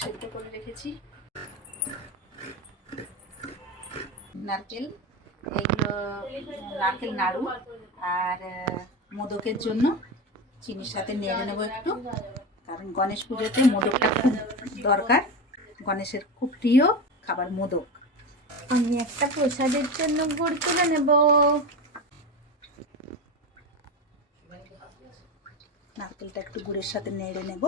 সেদ্ধ করে রেখেছি। নারকেল, এগুলো নারকেল নাড়ু আর মোদকের জন্য চিনির সাথে নেড়ে নেবো একটু, কারণ গণেশ পুজোতে মোদকটা খুব দরকার। গণেশের খুব প্রিয় খাবার মোদক। আমি একটা প্রসাদের জন্য গুড় তুলে নেব। নারকেলটা একটু গুড়ের সাথে নেড়ে নেব।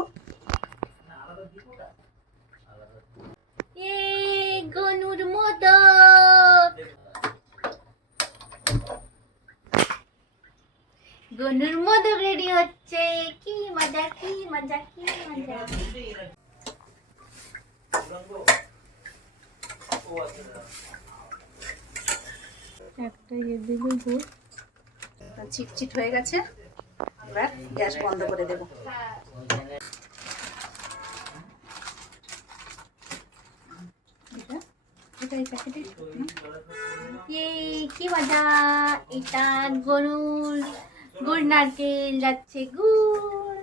গনুর মোদক, গনুর মোদক রেডি হচ্ছে। কি মজা, কি মজা, কি মজা। একটা দিলে গুড় চিটচিট হয়ে গেছে, এবার গ্যাস বন্ধ করে দেব। কি মজা। এটা গরুর গুড় নারকেল যাচ্ছে গুড়।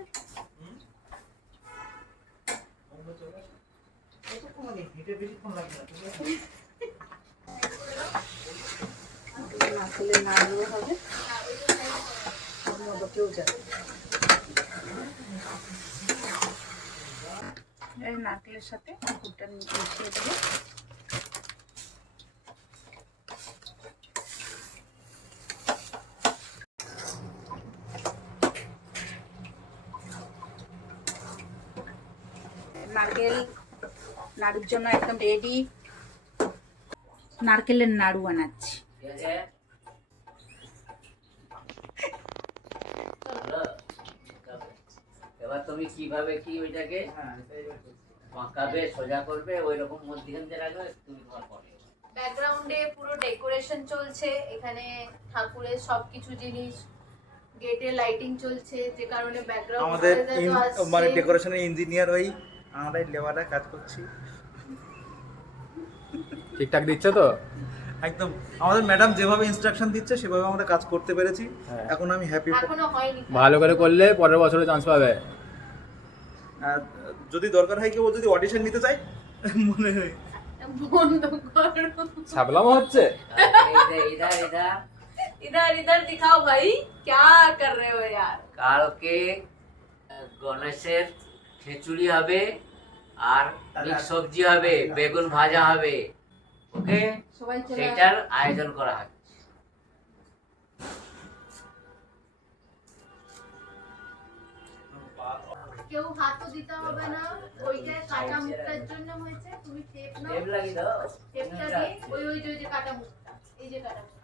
নারকেলের নাড়ু হবে, মোদকেও যাবে। নারকেলের সাথে গুড়টা মিশিয়ে দেবো। নারকেল নাড়ুর জন্য একদম রেডি। নারকেলের নাড়ু বানাচ্ছি। এবার তুমি কিভাবে কি ওইটাকে বাঁকাবে, সোজা করবে, ওই রকম মধ্যখান দিয়ে রাখবে, তুমি তোমার পরে। ব্যাকগ্রাউন্ডে পুরো ডেকোরেশন চলছে, এখানে ঠাকুরের সবকিছু জিনিস, গেটে লাইটিং চলছে, যে কারণে ব্যাকগ্রাউন্ড আমাদের মানে ডেকোরেশনের ইঞ্জিনিয়ার হই, আমরা লেবাররা কাজ করছি। ঠিকঠাক দিচ্ছে তো একদম আমাদের ম্যাডাম যেভাবে ইনস্ট্রাকশন দিচ্ছে সেভাবে আমরা কাজ করতে পেরেছি। হ্যাঁ। এখন আমি হ্যাপি। এখনো হয়নি। ভালো করে করলে পরের বছরে চান্স পাবে। যদি দরকার হয় কেউ যদি অডিশন নিতে চায় মনে হয় বন্ধ করো। ছাবলামো হচ্ছে। इधर इधर इधर इधर दिखाओ भाई, क्या कर रहे हो यार। কালকে গণেশের খিচুড়ি হবে আর মিক্স সবজি হবে, বেগুন ভাজা হবে। ওকে, সবাই চলে সেটার আয়োজন করা হয়। কেউ হাতও দিতে হবে না, ওইটা কাটা মুখটার জন্য হয়েছে। তুমি টেপ নাও, টেপ লাগিয়ে দাও। টেপটা দিয়ে ওই যে কাটা মুখটা, এই যে কাটা মুখ।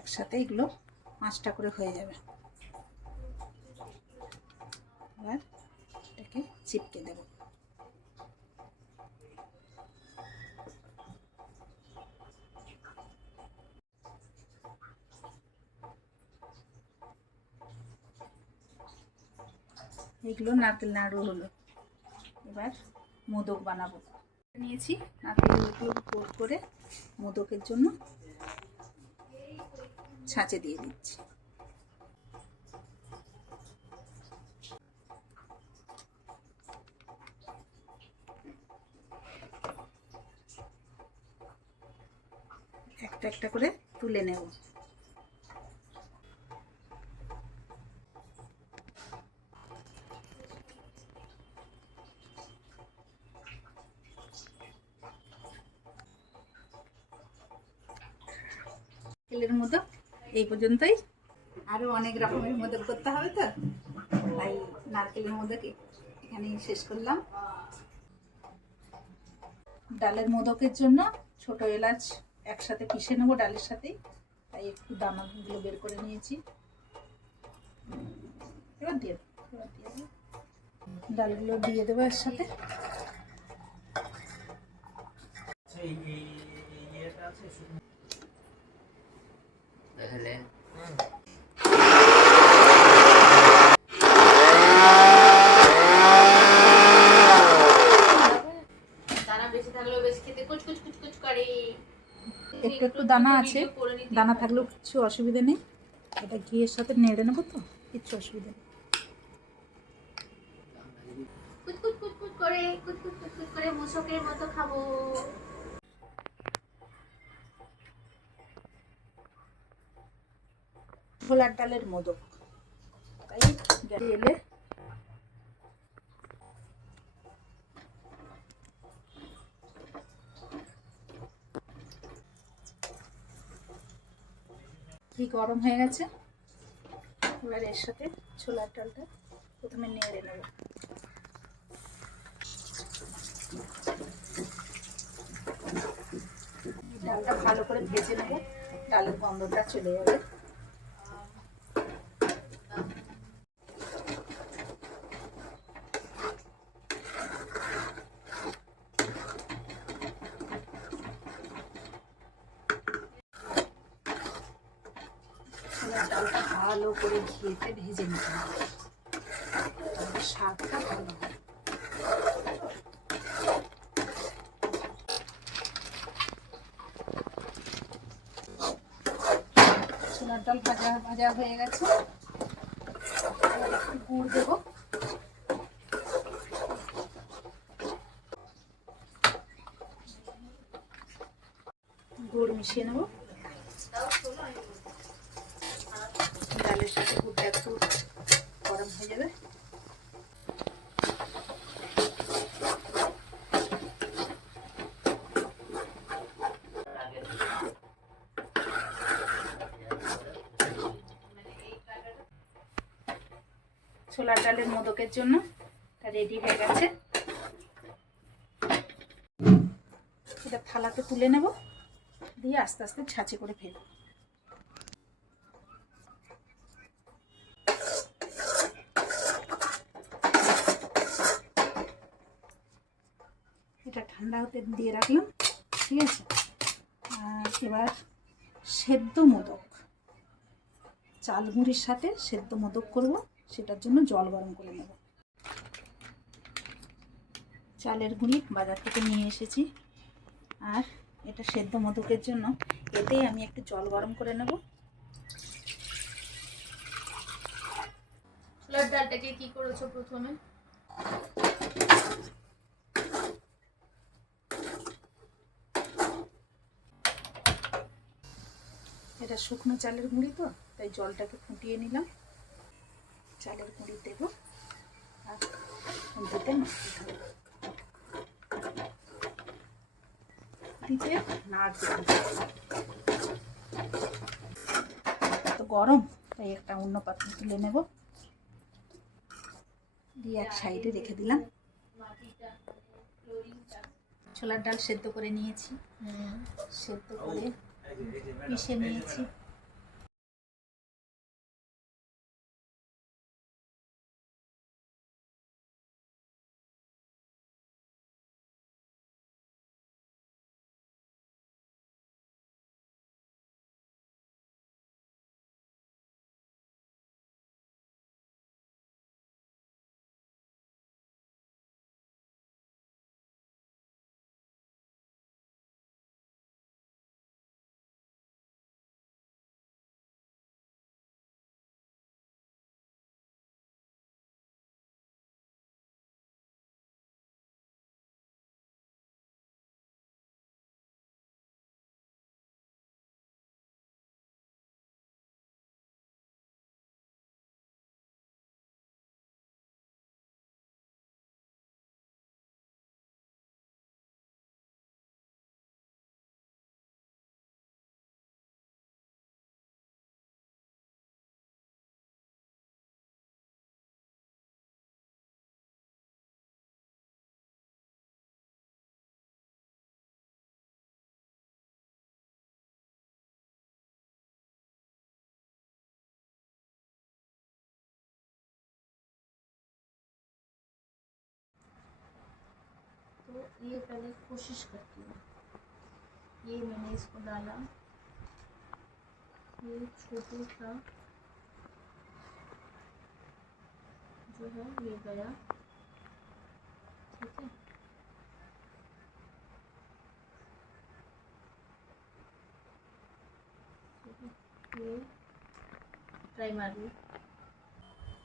একসাথে এগুলো 5টা করে হয়ে যাবে। এবার এটাকে চিপকে দেব। এগুলো নারকেল নাড়ু হলো। এবার মোদক বানাবো। নিয়েছি নারকেলগুলো কোট করে মোদকের জন্য ছাঁচে দিয়ে দিচ্ছি। একটা একটা করে তুলে নেব। তেলের মোদক এই পর্যন্তই, আরো অনেক রকমের মোদক করতে হবে তো, তাই নারকেলের মোদক এখানেই শেষ করলাম। ডালের মোদকের জন্য ছোট এলাচ একসাথে পিষে নেবো ডালের সাথেই, তাই একটু দানাগুলো বের করে নিয়েছি। এবার দিয়ে দেবো, ডালগুলো দিয়ে দেবো এর সাথে। তাহলে। দানা বেশি থাকলেও বেশ খেতে কুচকুচ কুচকুচ করে। একটু একটু দানা আছে, ভিডিও করে নিতে দানা পারো। থাকলেও কিছু অসুবিধা নেই। এটা ঘিয়ের সাথে নেড়ে নেবো তো, কিচ্ছু অসুবিধা নেই। কুচকুচ কুচকুচ করে কুচকুচ কুচকুচ করে মুসকের মতো খাবো। ছোলার ডালের মোদক, তাই গ্যাসে এলে ঘি গরম হয়ে গেছে। এবার এর সাথে ছোলার ডালটা প্রথমে নেড়ে নেব। ডালটা ভালো করে ভেজে নেব, ডালের গন্ধটা চলে যাবে। ছোলার ডালটা ভালো করে ঘিয়েতে ভেজে নিতে হবে, তাহলে স্বাদটা ভালো হয়। ছোলার ডাল ভাজা ভাজা হয়ে গেছে। এবার একটু গুড় দেবো। গুড় মিশিয়ে নেবো। ডালের সাথে গুড়টা একটু গরম হয়ে যাবে। ছোলার ডালের মোদকের জন্য রেডি হয়ে গেছে। এটা থালাতে তুলে নেব, দিয়ে আস্তে আস্তে ছাঁচে করে ফেলব। এটা ঠান্ডা হতে দিয়ে রাখলাম, ঠিক আছে। আর এবার সেদ্ধ মোদক, চাল গুঁড়ির সাথে সেদ্ধ মোদক করব, সেটার জন্য জল গরম করে নেব। চালের গুঁড়ি বাজার থেকে নিয়ে এসেছি, আর এটা সেদ্ধ মোদকের জন্য এতেই আমি একটু জল গরম করে নেব। ছোলার ডালটাকে কি করেছো প্রথমে? এটা শুকনো চালের গুঁড়ি তো, তাই জলটাকে ফুটিয়ে নিলাম। চালের গুঁড়ি দেব আর খুন্তিতে মাখতে হবে, দিতে নাড়তে হবে। তো গরম, তাই একটা অন্য পাত্রে তুলে নেব, দিয়ে এক সাইডে রেখে দিলাম। ছোলার ডাল সেদ্ধ করে নিয়েছি, সেদ্ধ করে পিষে নিয়েছি। तो ये पहले कोशिश करती हूँ। ये मैंने इसको डाला, ये छोटू सा जो है ये गया, ठीक है। ये ट्राई मार ली,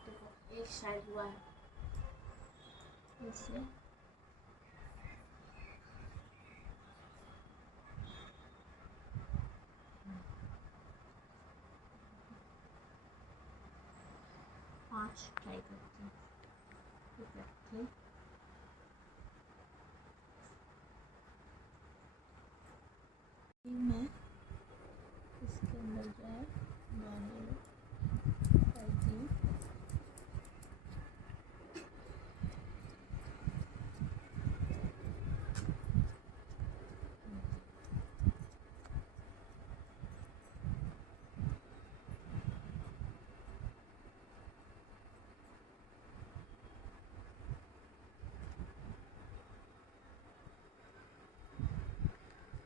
देखो एक शायद हुआ है इससे। पाँच ट्राई करते हैं, ठीक है, ठीक। मैं इसके अंदर जो है नॉर्मल करती हूँ।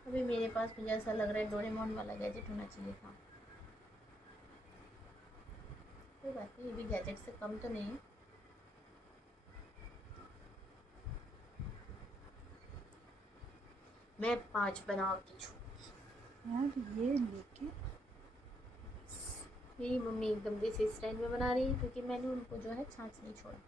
अभी मेरे पास मुझे ऐसा लग रहा है डोरेमोन वाला गैजेट होना चाहिए था। कोई बात नहीं, ये भी गैजेट से कम तो नहीं है। मैं 5 बना के छू यार ये लेके मेरी मम्मी एकदम देसी स्टाइल में बना रही है, क्योंकि मैंने उनको जो है छाछ नहीं छोड़ा।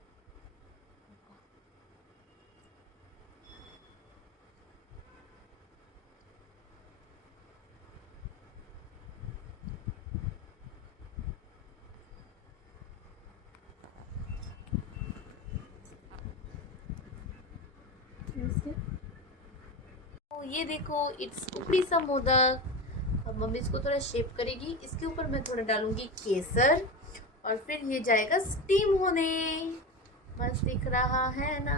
तो ये देखो इट्स उपड़ी सा मोदक। अब मम्मी इसको थोड़ा शेप करेगी, इसके ऊपर मैं थोड़ा डालूंगी केसर और फिर ये जाएगा स्टीम होने। मस्त दिख रहा है ना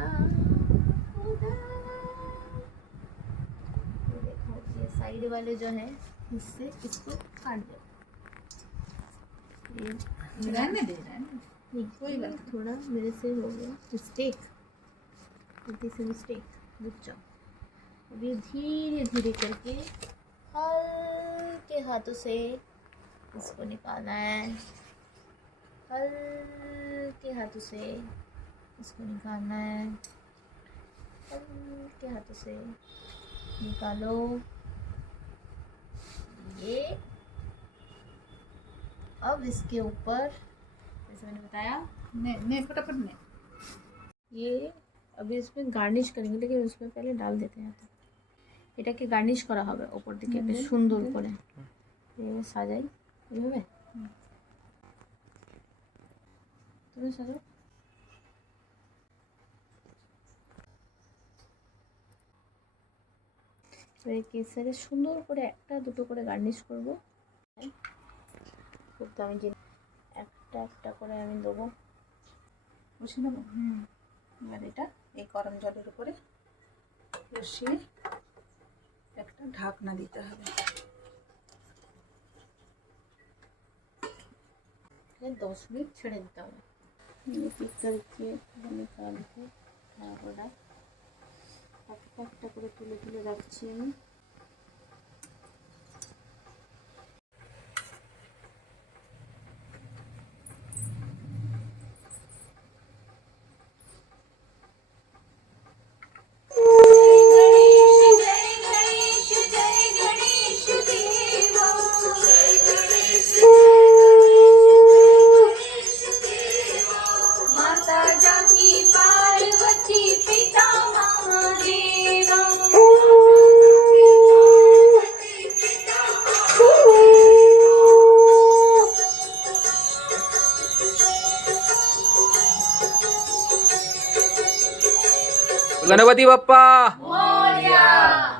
ये देखो, ये साइड वाले जो है इससे इसको काट दो। ये रहने दे, रहने दे। कोई बात, थोड़ा मेरे से हो गया मिस्टेक, गलती से मिस्टेक, रुक जाओ। अभी धीरे धीरे करके हल्के हाथों से इसको निकालना है, हल्के हाथों से इसको निकालना है, हल्के हाथों से निकालो। ये अब इसके ऊपर जैसे मैंने बताया ने फटाफट ने ये अभी इसमें गार्निश करेंगे, लेकिन उसमें पहले डाल देते हैं। এটাকে গার্নিশ করা হবে উপর দিকে বেশ সুন্দর করে, এইভাবে সাজাই, এইভাবে তুমি সাজাও। এবারে কেসারে সুন্দর করে একটা দুটো করে গার্নিশ করবো। তো আমি যে একটা একটা করে আমি দেবো, বসে নেবো। এবার এটা এই গরম জলের উপরে বসিয়ে একটা ঢাকনা দিতে হবে। 10 মিনিট ছেড়ে দিতে হবে। ये पिक करके निकाल के ওটা একটা একটা করে তুলে তুলে রাখছি আমি। गणपति बप्पा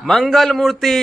मंगल मूर्ति।